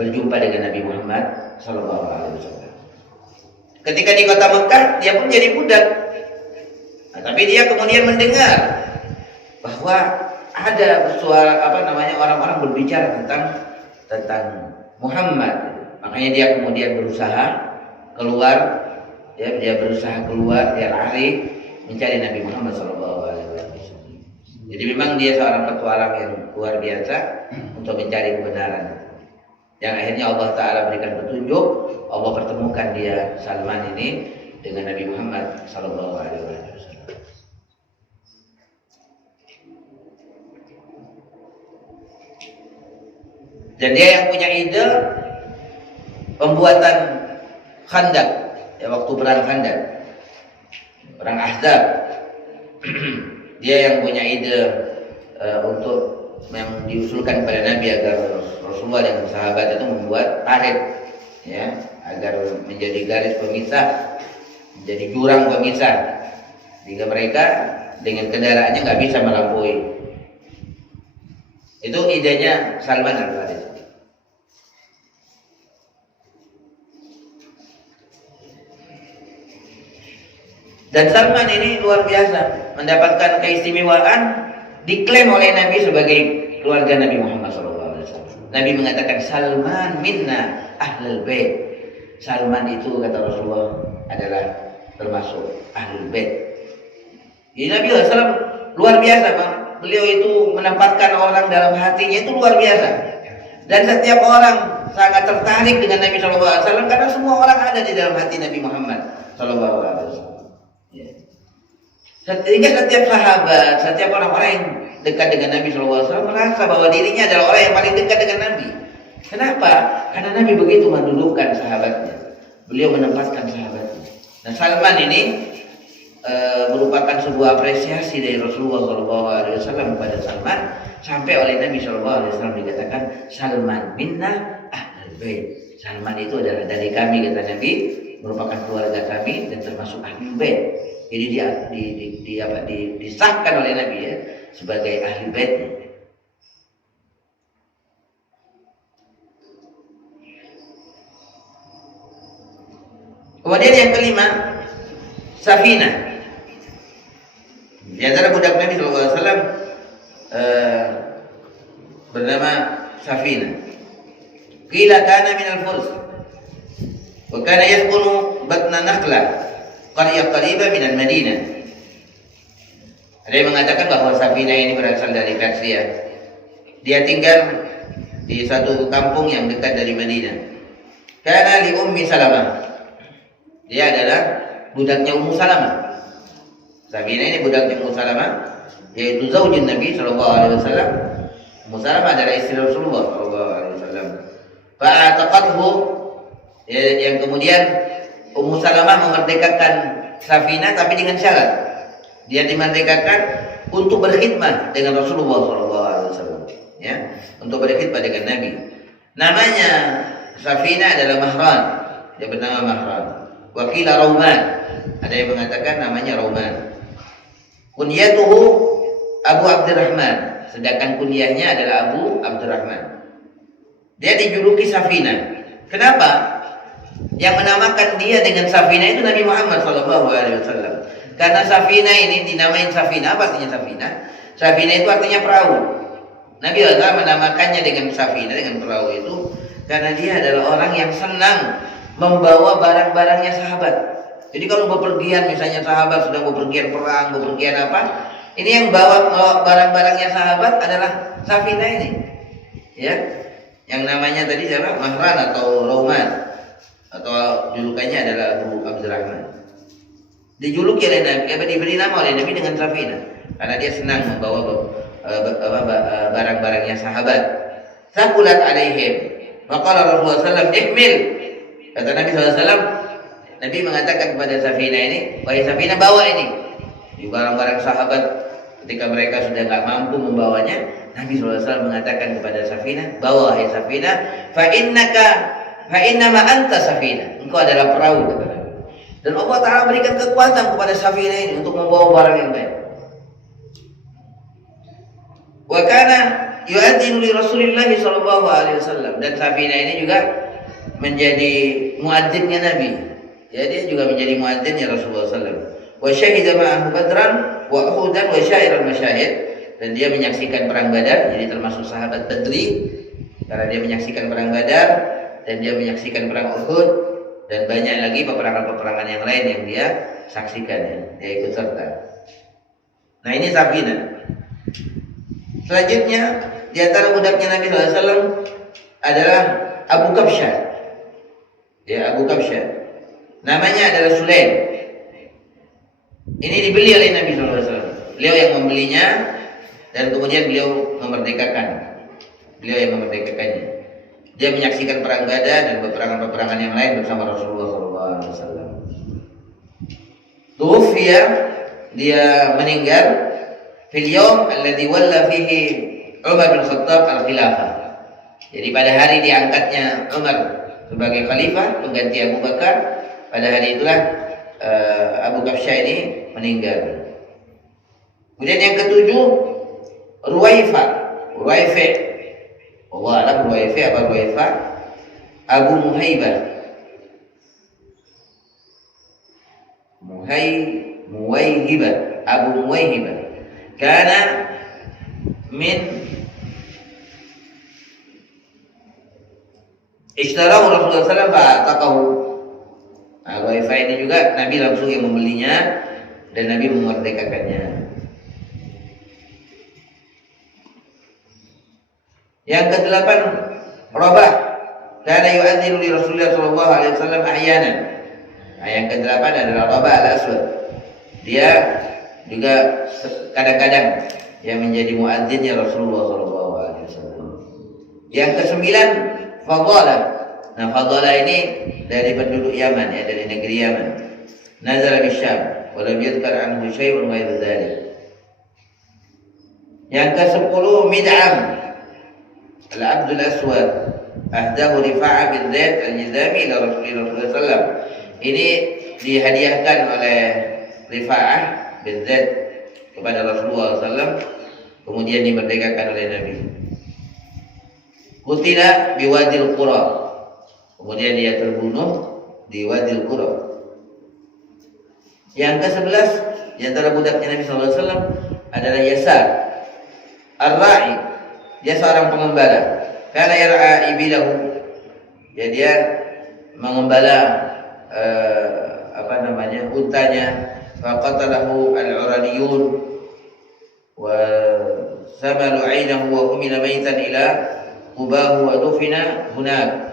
berjumpa dengan Nabi Muhammad SAW. Ketika di kota Mekah, dia pun jadi budak. Nah, tapi dia kemudian mendengar bahwa ada suara orang-orang berbicara tentang Muhammad. Makanya dia kemudian berusaha keluar. Ya, dia berusaha keluar, dia lari mencari Nabi Muhammad SAW. Jadi memang dia seorang petualang yang luar biasa untuk mencari kebenaran. Yang akhirnya Allah Ta'ala berikan petunjuk, Allah pertemukan dia Salman ini dengan Nabi Muhammad SAW. Dan dia yang punya ide pembuatan Khandaq, ya, waktu perang Khandaq, perang Ahzab. Dia yang punya ide untuk yang diusulkan pada Nabi agar Rasulullah dan sahabat itu membuat parit, ya, agar menjadi garis pemisah, menjadi jurang pemisah, sehingga mereka dengan kendaraannya nggak bisa melampaui. Itu idenya Salman Al-Farisi. Dan Salman ini luar biasa, mendapatkan keistimewaan, diklaim oleh Nabi sebagai keluarga Nabi Muhammad SAW. Nabi mengatakan Salman minna ahlul bait. Salman itu kata Rasulullah adalah termasuk ahlul bait. Jadi Nabi SAW luar biasa, Bang. Beliau itu menempatkan orang dalam hatinya itu luar biasa. Dan setiap orang sangat tertarik dengan Nabi SAW karena semua orang ada di dalam hati Nabi Muhammad SAW. Ya. Sehingga setiap sahabat, setiap orang-orang yang dekat dengan Nabi SAW merasa bahwa dirinya adalah orang yang paling dekat dengan Nabi. Kenapa? Karena Nabi begitu mendudukkan sahabatnya. Beliau menempatkan sahabatnya. Nah, Salman ini merupakan sebuah apresiasi dari Rasulullah SAW kepada Salman, sampai oleh Nabi SAW dikatakan Salman minna ahlul bait. Salman itu adalah dari kami, kata Nabi, merupakan keluarga kami dan termasuk ahlul bait. Jadi dia disahkan oleh Nabi, ya, sebagai ahli baitnya. Kemudian yang kelima, Safinah. Di antara budak Nabi SAW bernama Safinah. Qila kana min al-Furs wa kana yaskunu batna Nakhla, qaryah qaribah min al-Madinah. Ada yang mengatakan bahwa Safinah ini berasal dari Persia. Dia tinggal di satu kampung yang dekat dari Madinah. Kana li Ummi Salamah. Dia adalah budaknya Ummu Salamah. Safinah ini budaknya Ummu Salamah, yaitu zaujin Nabi SAW. Ummu Salamah adalah istri Rasulullah SAW. Fa'ataqathu, yang kemudian Ummu Salamah memerdekakan Safinah, tapi dengan syarat dia dimerdekakan untuk berkhidmat dengan Rasulullah SAW, ya, untuk berkhidmat dengan Nabi. Namanya Safinah adalah Mahran, dia bernama Mahran. Wakila Rauman, ada yang mengatakan namanya Rauman. Kunyatuhu Abu Abdurrahman, sedangkan kunyahnya adalah Abu Abdurrahman. Dia dijuluki Safinah. Kenapa? Yang menamakan dia dengan Safinah itu Nabi Muhammad SAW. Karena Safinah ini dinamain Safinah. Apa artinya Safinah? Safinah itu artinya perahu. Nabi SAW menamakannya dengan Safinah, dengan perahu itu karena dia adalah orang yang senang membawa barang-barangnya sahabat. Jadi kalau bepergian, misalnya sahabat sedang bepergian perang, bepergian apa, ini yang bawa barang-barangnya sahabat adalah Safinah ini, ya. Yang namanya tadi adalah Mahran atau Rauman, atau julukannya adalah Abu Abdurrahman. Dijuluki oleh Nabi, diberi nama oleh Nabi dengan Safinah karena dia senang membawa barang-barangnya sahabat. Saqulat alaihim. Maqala Rasulullah SAW, ihmil. Kata Nabi SAW, Nabi mengatakan kepada Safinah ini, wahai Safinah, bawa ini. Di barang-barang sahabat ketika mereka sudah nggak mampu membawanya, Nabi SAW mengatakan kepada Safinah, bawa wahai Safinah, fa innama anta Safinah. Engkau adalah perahu, kata Nabi. Dan Allah Ta'ala berikan kekuatan kepada Safinah ini untuk membawa barang yang baik. Wa kana yu'adzinu li Rasulillah sallallahu alaihi wasallam, dan Safinah ini juga menjadi muadzinnya Nabi. Ya, dia juga menjadi muadzinnya Rasulullah SAW. Wa syahida ma'ahu Badran wa Uhudan wa syairal masyahid, dan dia menyaksikan perang Badar, jadi termasuk sahabat Badri karena dia menyaksikan perang Badar, dan dia menyaksikan perang Uhud, dan banyak lagi peperangan-peperangan yang lain yang dia saksikan, ya. Dia ikut serta. Nah, ini Safinah. Selanjutnya di antara budaknya Nabi SAW adalah Abu Kabsyah. Ya, Abu Kabsyah. Namanya adalah Sulaim. Ini dibeli oleh Nabi SAW. Beliau yang membelinya dan kemudian beliau memerdekakan. Beliau yang memerdekakannya. Dia menyaksikan perang Badar dan peperangan-peperangan yang lain bersama Rasulullah SAW. Tuwfiya, dia meninggal fil yawm alladhi walla fihi Umar bin Khattab al-Khilafah. Jadi pada hari diangkatnya Umar sebagai khalifah pengganti Abu Bakar, pada hari itulah Abu Kabsyah ini meninggal. Kemudian yang ketujuh Ruwaifa. Allah alam Ruwaifa apa Ruwaifa? Abu Muhaibah. Muwaihibah. Abu Muwaihibah. Karena min ishtarahu Rasulullah SAW fa'ataqahu. Nah, Ruwaifa ini juga Nabi langsung yang membelinya dan Nabi memerdekakannya. Yang kedelapan Rabah. Kana yu'adzinu li Rasulullah sallallahu alaihi wasallam ahyanan. Nah, yang kedelapan adalah Rabah al-Aswad. Dia juga kadang-kadang yang menjadi muadzinnya Rasulullah sallallahu alaihi wasallam. Yang kesembilan Fadalah. Nah, Fadalah ini dari penduduk Yaman, ya, dari negeri Yaman. Nazala di Syam, wa lam yadhkar anhu syai'un ghairu dzalik. Yang ke-10 Mid'am Al-Abdul Aswad. Ahdahu Rifa'ah bin Zaid al-Jizami ila Rasulullah sallallahu. Ini dihadiahkan oleh Rifa'ah bin Zaid kepada Rasulullah sallallahu, kemudian dimerdekakan oleh Nabi. Qutila di Wadil Qura. Kemudian dia terbunuh di Wadil Qura. Yang ke-11 di antara budaknya Nabi sallallahu alaihi wasallam adalah Yasar Ar-Ra'i. Dia seorang pengembala. Kana yar'a ibilahu. Ya, dia mengembala untanya. Faqatalahu al-Uraniyun wa samalu 'ainahu wa humila maitan ila Qubahu wa dufina hunak.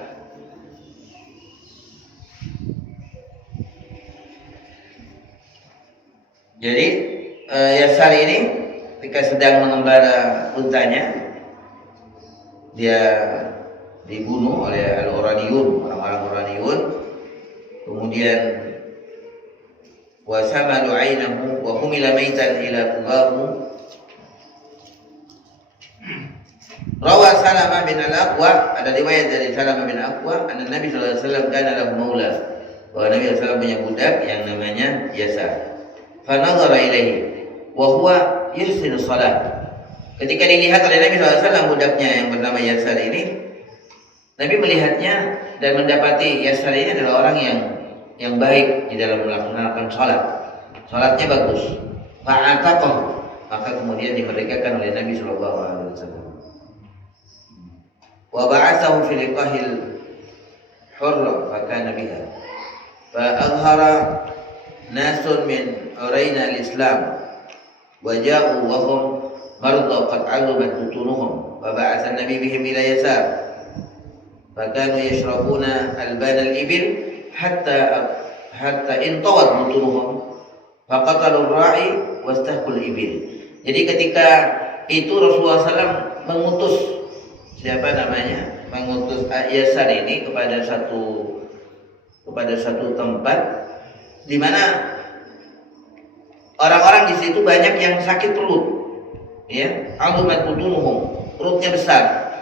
Jadi Yasar ini ketika sedang mengembala untanya, dia dibunuh oleh al-Uraniyun, orang-orang Uraniyun. Kemudian wa samalu 'ainahu wa humila maitan ila Qubahu. Rawa Salamah bin Al-Aqwa, ada riwayat dari Salamah bin Al-Aqwa, anna Nabi sallallahu alaihi wasallam kana lahu maula. Bahwa Nabi sallallahu alaihi wasallam punya budak yang namanya Yasar. Fa nadhara ilaihi wa huwa yuhsinu shalah. Ketika dilihat oleh Nabi sallallahu alaihi wasallam budaknya yang bernama Yasar ini, Nabi melihatnya dan mendapati Yasar ini adalah orang yang baik di dalam melaksanakan salat. Salatnya bagus. Fa'ataqah, maka kemudian dimerdekakan oleh Nabi sallallahu alaihi wasallam. Wa ba'athahu fi liqahil hurra fa kana biha fa azhara nasun min uraina al-islam wa ja'u wa hum marda qad 'azumat butunuhum wa ba'atha an-nabi bihim ila Yasar fa kanu yashrabuna alban al-ibil hatta intawat butunuhum fa qatalu ar-ra'i wastahqul ibil. Jadi ketika itu Rasulullah SAW mengutus mengutus Yasar ini kepada satu tempat di mana orang-orang di situ banyak yang sakit perut, ya, azumat butunuhum, perutnya besar.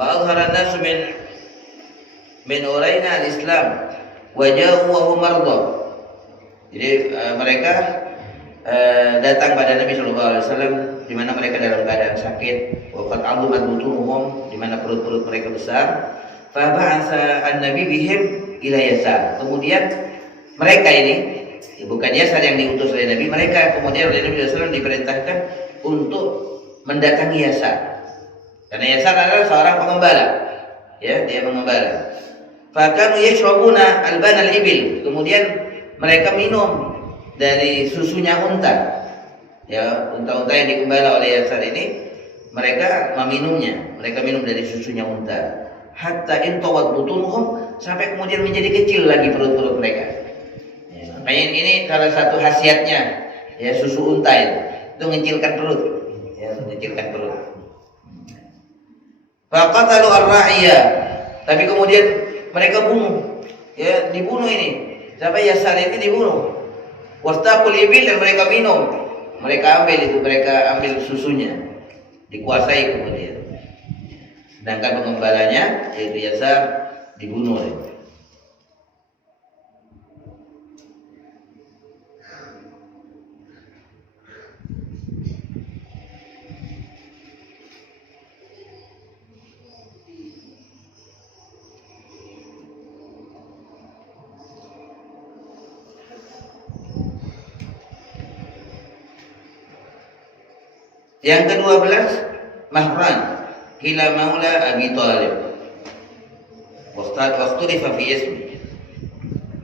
Fa azhara an-nas min uraina al-islam waja'u wa hum marda. Jadi mereka datang pada Nabi sallallahu alaihi wasallam di mana mereka dalam keadaan sakit, wa qad 'azumat butunuhum, di mana perut-perut mereka besar. Fa ba'atha an-nabi bihim ila Yasar. Kemudian mereka ini, bukan Yasar yang diutus oleh Nabi, mereka kemudian oleh Nabi sallallahu alaihi wasallam diperintahkan untuk mendatangi Yasar. Karena Yasar adalah seorang pengembala. Ya, dia mengembala. Fakanu yashrabuna alban al-ibil. Kemudian mereka minum dari susunya unta. Ya, unta-unta yang digembala oleh Yasar ini, mereka meminumnya. Mereka minum dari susunya unta. Hatta intawat butunuhum, sampai kemudian menjadi kecil lagi perut-perut mereka. Ya, makanya ini salah satu khasiatnya, ya, susu unta itu mengecilkan perut. Ya, mengecilkan perut. Faqatalu ar-ra'iyah. Tapi kemudian mereka bunuh ya dibunuh ini. Sampai Yasar ini dibunuh. Wastaqul ibil, dan mereka minum. Mereka ambil susunya. Dikuasai kemudian. Sedangkan pengembalanya yaitu Yasar dibunuh. Yang ke-12, Mahran kila maula Abi Thalib. Waqtulifa fi ismi.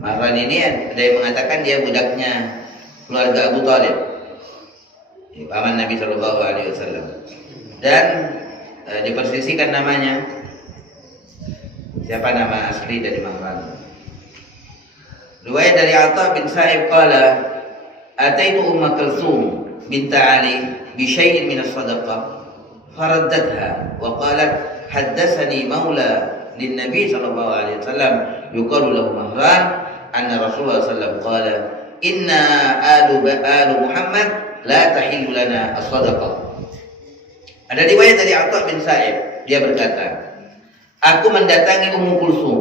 Mahran ini ada yang mengatakan dia budaknya keluarga Abu Thalib, paman Nabi Shallallahu Alaihi Wasallam, dan diperselisihkan namanya. Siapa nama asli dari Mahran? Riwayat dari Atha bin Sa'ib qala ataitu Umma Kulthum bint Ali بشيء من الصدقة فردتها وقالت حدثني مولى للنبي صلى الله عليه وسلم يقال له مهران أن رسول الله صلى الله عليه وسلم قال إنا آل محمد لا تحل لنا الصدقة. Ada riwayat dari Atha bin Sa'ib, dia berkata, aku mendatangi Ummu Kulthum,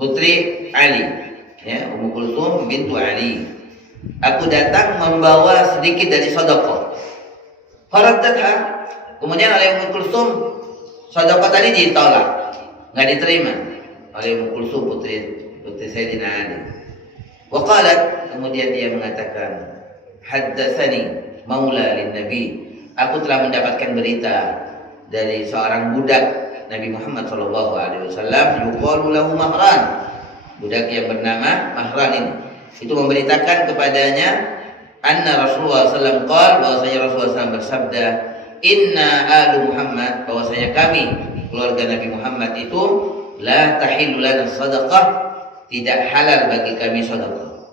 putri Ali, ya, Ummu Kulthum bintu Ali. Aku datang membawa sedikit dari sedekah. Faraddatha, kemudian oleh Ummu Kulthum sedekah tadi ditolak, enggak diterima oleh Ummu Kulthum putri Sayyidina Ali. Wa qalat, kemudian dia mengatakan, haddatsani maula lin nabi, aku telah mendapatkan berita dari seorang budak Nabi Muhammad sallallahu alaihi wasallam, yuqalu lahu Mahran, budak yang bernama Mahran ini. Itu memberitakan kepadanya anna Rasulullah SAW qala, bahwasanya Rasulullah SAW bersabda, inna alu Muhammad, bahwasanya kami keluarga Nabi Muhammad itu la tahillu lana sadaqah, tidak halal bagi kami sedekah.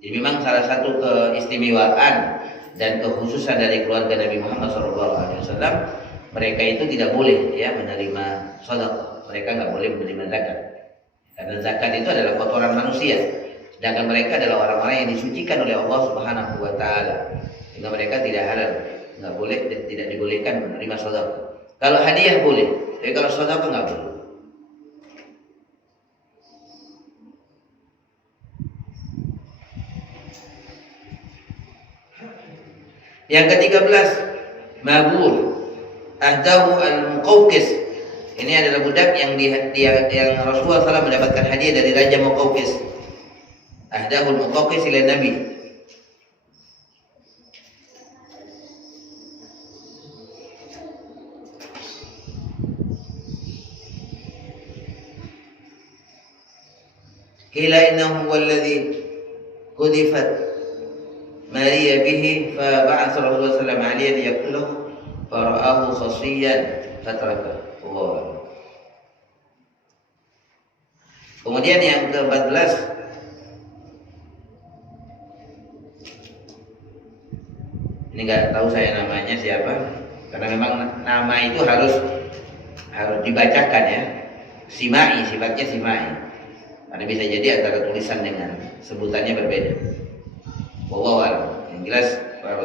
Jadi memang salah satu keistimewaan dan kekhususan dari keluarga Nabi Muhammad SAW, mereka itu tidak boleh ya menerima sedekah. Mereka nggak boleh menerima zakat, karena zakat itu adalah kotoran manusia. Sedangkan mereka adalah orang-orang yang disucikan oleh Allah Subhanahu wa taala. Sehingga mereka tidak halal, enggak boleh dan tidak dibolehkan menerima sedekah. Kalau hadiah boleh, tapi kalau sedekah enggak boleh. Yang ke-13, Mabur ahdahu al-Muqawqis. Ini adalah budak yang Rasulullah SAW mendapatkan hadiah dari Raja Muqawqis. Ahdahul Muqawqis ila Nabi. Qila innahu walladhi qudifat Maria bihi fa ba'atha Rasulullah sallallahu alaihi wasallam liyaqtulahu fara'ahu khasiyan fataraka. Allah. Kemudian yang ke-14, ini nggak tahu saya namanya siapa, karena memang nama itu harus dibacakan ya, simai, sifatnya simai, karena bisa jadi antara tulisan dengan sebutannya berbeda. Wallahu a'lam. Yang jelas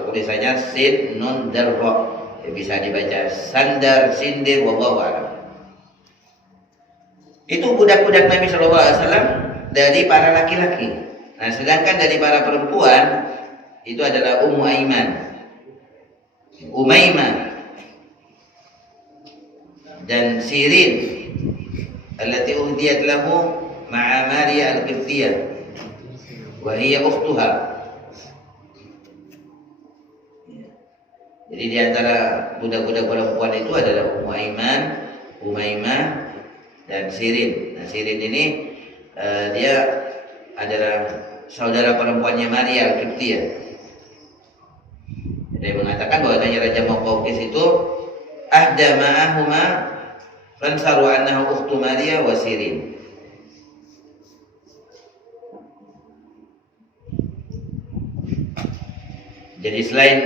tulisannya sin nun dal ra, ya, bisa dibaca sandar sindir, wallahu a'lam. Itu budak-budak Nabi Shallallahu Alaihi Wasallam dari para laki-laki. Nah, sedangkan dari para perempuan itu adalah Ummu Aiman, Umaymah, dan Sirin allati uhdiyat lahu ma'a Maria al-Qibtiyah wa hiya ukhtuha. Jadi di antara budak-budak perempuan itu adalah Ummu Aiman, Umaymah, dan Sirin. Nah, Sirin ini dia adalah saudara perempuannya Maria al-Qibtiyah. Dia mengatakan bahwasanya Raja Muqawqis itu ahda ma'ahuma fansaru annahu ukhtu Maria wa Sirin. Jadi selain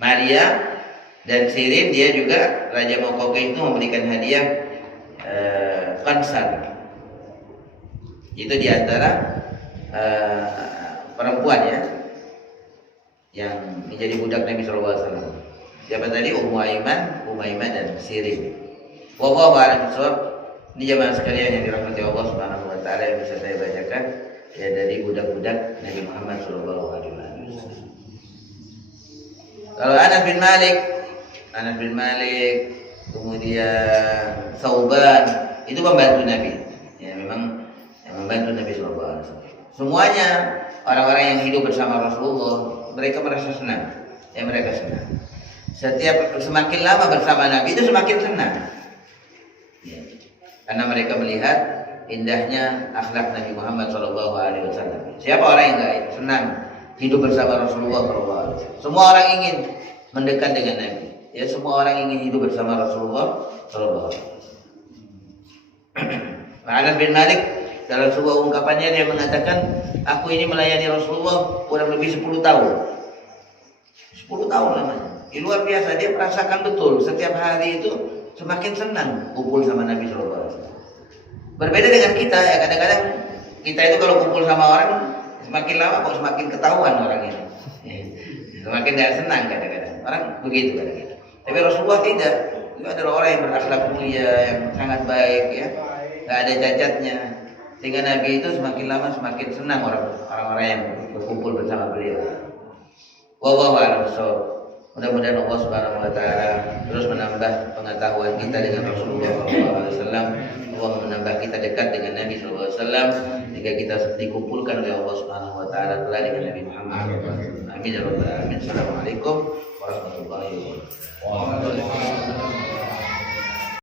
Maria dan Sirin, dia juga Raja Muqawqis itu memberikan hadiah qansar. Itu diantara perempuan ya yang menjadi budak Nabi SAW. Siapa tadi? Ummu Aiman dan Sirin. Wallahu a'lam bishawab. Ini jemaah sekalian yang dirahmati Allah Subhanahu wa taala, yang bisa saya bacakan ya dari budak-budak Nabi Muhammad SAW. Kalau Anas bin Malik, kemudian Thauban, itu membantu Nabi. Ya memang yang membantu Nabi SAW. Semuanya orang-orang yang hidup bersama Rasulullah, mereka merasa senang. Ya mereka senang. Semakin lama bersama Nabi itu semakin senang. Ya. Karena mereka melihat indahnya akhlak Nabi Muhammad SAW. Siapa orang yang enggak senang hidup bersama Rasulullah SAW? Semua orang ingin mendekat dengan Nabi. Ya, semua orang ingin hidup bersama Rasulullah SAW. Anas bin Malik dalam sebuah ungkapannya dia mengatakan, aku ini melayani Rasulullah kurang lebih 10 tahun. 10 tahun lamanya. Luar biasa, dia merasakan betul setiap hari itu semakin senang kumpul sama Nabi SAW. Berbeda dengan kita ya, kadang-kadang kita itu kalau kumpul sama orang semakin lama kok semakin ketahuan orang ini. Semakin tidak senang kadang-kadang. Orang begitu kadang-kadang. Tapi Rasulullah tidak. Itu adalah orang yang berakhlak mulia, yang sangat baik ya. Tidak ada cacatnya. Sehingga Nabi itu semakin lama semakin senang orang-orang yang berkumpul bersama beliau. Wallahu a'lam bishawab. Mudah-mudahan Allah Subhanahu wa taala terus menambah pengetahuan kita dengan Rasulullah SAW. Allah menambah kita dekat dengan Nabi SAW hingga kita dikumpulkan oleh Allah Subhanahu wa taala telah dengan Nabi Muhammad. Amin ya rabbal alamin. Assalamualaikum warahmatullahi wabarakatuh.